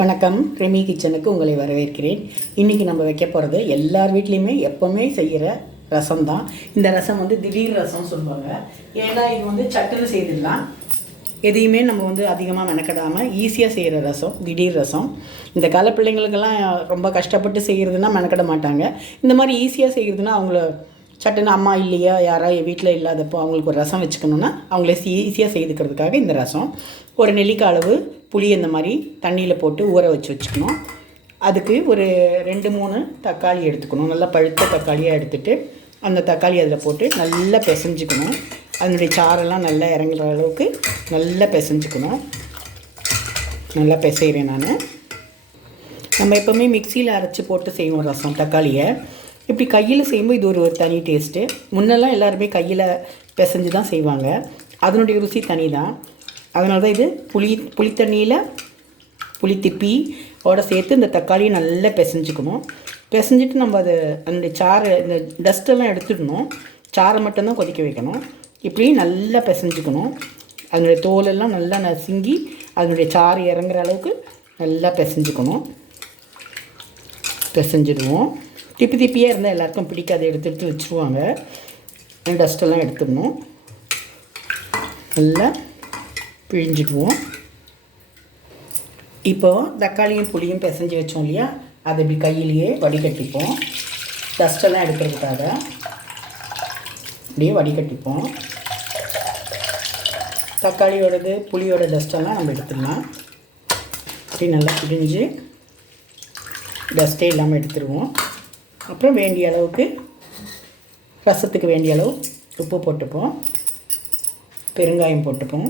வணக்கம். ரெமி கிச்சனுக்கு உங்களை வரவேற்கிறேன். இன்றைக்கி நம்ம வைக்க போகிறது எல்லார் வீட்லேயுமே எப்போவுமே செய்கிற ரசம் தான். இந்த ரசம் திடீர் ரசம் சொல்லுவாங்க. ஏன்னா இது சட்டுன்னு செய்திடலாம். எதையுமே நம்ம அதிகமாக மெனக்கடாமல் ஈஸியாக செய்கிற ரசம் திடீர் ரசம். இந்த கால பிள்ளைங்களுக்கெல்லாம் ரொம்ப கஷ்டப்பட்டு செய்கிறதுனா மெனக்கட மாட்டாங்க. இந்த மாதிரி ஈஸியாக செய்கிறதுனா அவங்கள சட்டுன்னு அம்மா இல்லையா யாராவது வீட்டில் இல்லாதப்போ அவங்களுக்கு ஒரு ரசம் வச்சுக்கணுன்னா அவங்களே ஈஸியாக செய்துக்கிறதுக்காக இந்த ரசம். ஒரு நெல்லிக்காய் அளவு புளி இந்த மாதிரி தண்ணியில் போட்டு ஊற வச்சுக்கணும். அதுக்கு ஒரு 2-3 தக்காளி எடுத்துக்கணும். நல்லா பழுத்த தக்காளியாக எடுத்துகிட்டு அந்த தக்காளி அதில் போட்டு நல்லா பிசைஞ்சிக்கணும். அதனுடைய சாரெல்லாம் நல்லா இறங்குற அளவுக்கு நல்லா பிசைஞ்சிக்கணும். நல்லா பிசைகிறேன் நான். நம்ம எப்போவுமே மிக்சியில் அரைச்சி போட்டு செய்வோம் ரசம். தக்காளியை இப்படி கையில் செய்யும்போது இது ஒரு தனி டேஸ்ட்டு. முன்னெல்லாம் எல்லாருமே கையில் பிசைஞ்சு தான் செய்வாங்க. அதனுடைய ருசி தனி தான். அதனால தான் இது புளித்தண்ணியில் புளி திப்பியோட சேர்த்து இந்த தக்காளியை நல்லா பிசைஞ்சிக்கணும். பிசைஞ்சிட்டு நம்ம அதனுடைய சாறை இந்த டஸ்ட்டெல்லாம் எடுத்துடணும். சாறை மட்டும்தான் கொதிக்க வைக்கணும். இப்படி நல்லா பிசைஞ்சிக்கணும். அதனுடைய தோலெல்லாம் நல்லா நசுங்கி அதனுடைய சாறு இறங்குற அளவுக்கு நல்லா பிசைஞ்சிக்கணும். பிசைஞ்சிடுவோம். திப்பியாக இருந்தால் எல்லாருக்கும் பிடிக்காது, எடுத்து வச்சுருவாங்க. டஸ்ட்டெல்லாம் எடுத்துடணும். நல்லா பிழிஞ்சிடுவோம். இப்போது தக்காளியும் புளியும் பிசைஞ்சு வச்சோம் இல்லையா, அதை இப்படி கையிலேயே வடிகட்டிப்போம். டஸ்ட்டெல்லாம் எடுக்கிறதுக்காக அப்படியே வடிகட்டிப்போம். தக்காளியோடது புளியோட டஸ்ட்டெல்லாம் நம்ம எடுத்துடலாம். அப்படி நல்லா பிழிஞ்சு டஸ்ட்டே இல்லாமல் எடுத்துருவோம். அப்புறம் வேண்டிய அளவுக்கு ரசத்துக்கு வேண்டிய அளவு உப்பு போட்டுப்போம். பெருங்காயம் போட்டுப்போம்.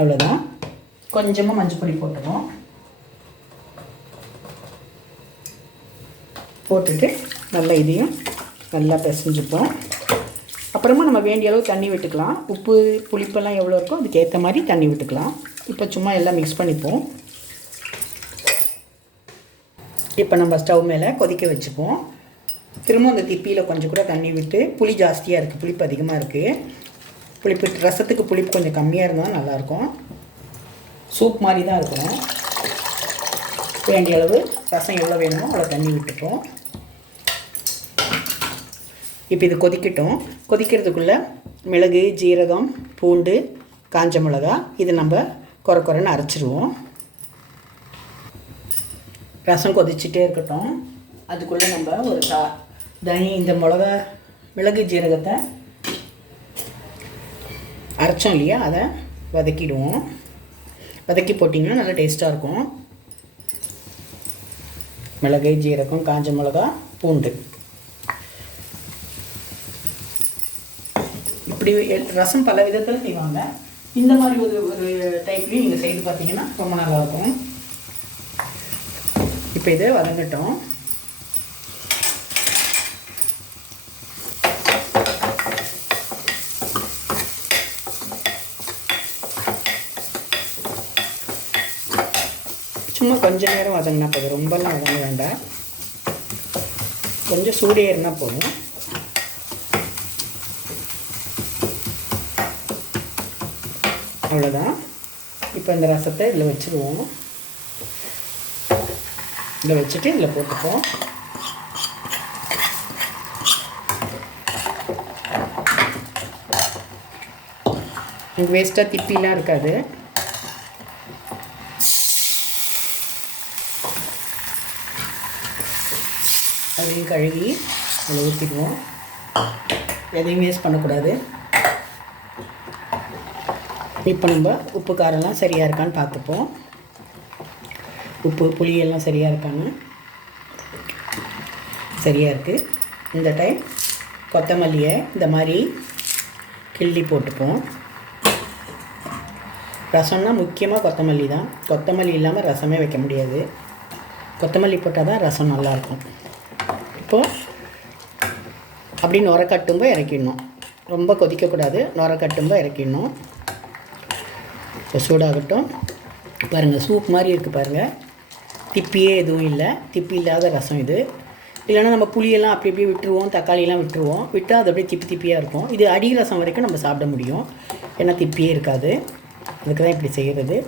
அவ்வளோதான். கொஞ்சமாக மஞ்சள் பொடி போட்டுப்போம். போட்டுட்டு நல்லா இதையும் நல்லா பிசைஞ்சுப்போம். அப்புறமா நம்ம வேண்டிய அளவு தண்ணி விட்டுக்கலாம். உப்பு புளிப்பெல்லாம் எவ்வளோ இருக்கோ அதுக்கேற்ற மாதிரி தண்ணி விட்டுக்கலாம். இப்போ சும்மா எல்லாம் மிக்ஸ் பண்ணிப்போம். இப்போ நம்ம ஸ்டவ் மேலே கொதிக்க வச்சுப்போம். திரும்ப அந்த திப்பியில் கொஞ்சம் கூட தண்ணி விட்டு, புளி ஜாஸ்தியாக இருக்குது, புளிப்பு அதிகமாக இருக்குது. புளிப்பு ரசத்துக்கு புளிப்பு கொஞ்சம் கம்மியாக இருந்தால் நல்லாயிருக்கும். சூப் மாதிரி தான் இருக்கணும். வேண்டிய அளவு ரசம் எவ்வளோ வேணுமோ அவ்வளோ தண்ணி விட்டுப்போம். இப்போ இது கொதிக்கட்டும். கொதிக்கிறதுக்குள்ளே மிளகு, ஜீரகம், பூண்டு, காஞ்ச மிளகா இது நம்ம குறைன்னு அரைச்சிடுவோம். ரசம் கொதிச்சுட்டே இருக்கட்டும். அதுக்குள்ளே நம்ம ஒரு இந்த மிளகு ஜீரகத்தை அரைச்சோம் இல்லையா, அதை வதக்கிடுவோம். வதக்கி போட்டிங்கன்னா நல்லா டேஸ்ட்டாக இருக்கும். மிளகு, ஜீரகம், காஞ்ச மிளகா, பூண்டு இப்படி ரசம் பல விதத்தில் செய்வாங்க. இந்த மாதிரி ஒரு டைப்லேயும் நீங்கள் செய்து பார்த்தீங்கன்னா ரொம்ப நல்லாயிருக்கும். இப்போ இதை வதங்கட்டும். சும்மா கொஞ்சம் நேரம் வதங்கினா போதும், ரொம்பலாம் வதங்க வேண்டாம். கொஞ்சம் சூடேறினா போதும். அவ்வளோதான். இப்போ இந்த ரசத்தை இதில் வச்சுருவோம். இதில் வச்சுட்டு இதில் போட்டுப்போம். வேஸ்ட்டாக திப்பிலாம் இருக்காது. அதையும் கழுவி அதில் ஊற்றிடுவோம். எதையும் வேஸ்ட் பண்ணக்கூடாது. இப்போ நம்ம உப்பு காரெல்லாம் சரியாக இருக்கான்னு பார்த்துப்போம். உப்பு புளியெல்லாம் சரியாக இருக்கான்னு. சரியாக இருக்குது. இந்த டைம் கொத்தமல்லியை இந்த மாதிரி கிள்ளி போட்டுப்போம். ரசம்னா முக்கியமாக கொத்தமல்லி தான். கொத்தமல்லி இல்லாமல் ரசமே வைக்க முடியாது. கொத்தமல்லி போட்டால் தான் ரசம் நல்லாயிருக்கும். இப்போது அப்படி நுர கட்டும்போ இறக்கிடணும். ரொம்ப கொதிக்கக்கூடாது. நுர கட்டும்போ இறக்கிடணும். இப்போ சூடாகட்டும். பாருங்கள், சூப் மாதிரி இருக்குது பாருங்கள். திப்பியே எதுவும் இல்லை. திப்பி இல்லாத ரசம் இது. இல்லைன்னா நம்ம புளியெல்லாம் அப்படி அப்படியே விட்டுருவோம், தக்காளியெல்லாம் விட்டுருவோம். விட்டால் அது அப்படியே திப்பியாக இருக்கும். இது அடி ரசம் வரைக்கும் நம்ம சாப்பிட முடியும். ஏன்னா திப்பியே இருக்காது. அதுக்கு தான் இப்படி செய்கிறது.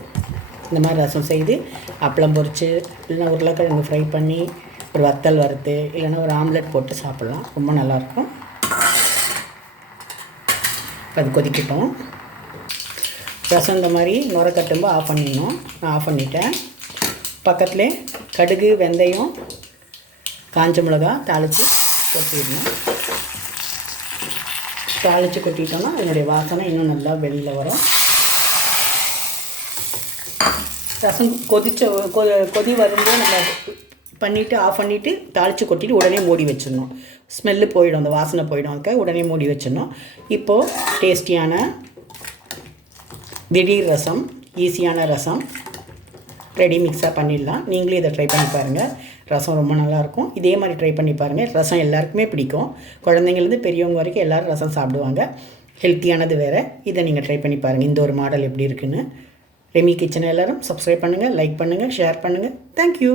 இந்த மாதிரி ரசம் செய்து அப்பளம் பொரித்து இல்லைன்னா உருளைக்கிழங்கு ஃப்ரை பண்ணி ஒரு வத்தல் வறுத்து இல்லைன்னா ஒரு ஆம்லெட் போட்டு சாப்பிட்லாம். ரொம்ப நல்லாயிருக்கும். அது கொதிக்கட்டும். ரசம் இந்த மாதிரி நுர கட்டும்போது ஆஃப் பண்ணிடணும். நான் ஆஃப் பண்ணிட்டேன். பக்கத்துலேயே கடுகு, வெந்தயம், காஞ்ச மிளகா தாளித்து கொட்டிடணும். தாளித்து கொட்டிட்டோன்னா அதனுடைய வாசனை இன்னும் நல்லா வெளியில் வரும். ரசம் கொதி வரும்போது நம்ம பண்ணிவிட்டு ஆஃப் பண்ணிவிட்டு தாளித்து கொட்டிட்டு உடனே மூடி வச்சிடணும். ஸ்மெல்லு போயிடும், அந்த வாசனை போயிடும். அதுக்காக உடனே மூடி வச்சிடணும். இப்போது டேஸ்டியான திடீர் ரசம், ஈஸியான ரசம் ரெடி மிக்ஸாக பண்ணிடலாம். நீங்களே இதை ட்ரை பண்ணி பாருங்கள். ரசம் ரொம்ப நல்லாயிருக்கும். இதே மாதிரி ட்ரை பண்ணி பாருங்கள். ரசம் எல்லாருக்குமே பிடிக்கும். குழந்தைங்கள்லேருந்து பெரியவங்க வரைக்கும் எல்லோரும் ரசம் சாப்பிடுவாங்க. ஹெல்த்தியானது வேறு. இதை நீங்கள் ட்ரை பண்ணி பாருங்கள். இந்த ஒரு மாடல் எப்படி இருக்குன்னு. ரெமி கிச்சனை எல்லோரும் சப்ஸ்கிரைப் பண்ணுங்கள், லைக் பண்ணுங்கள், ஷேர் பண்ணுங்கள். தேங்க்யூ.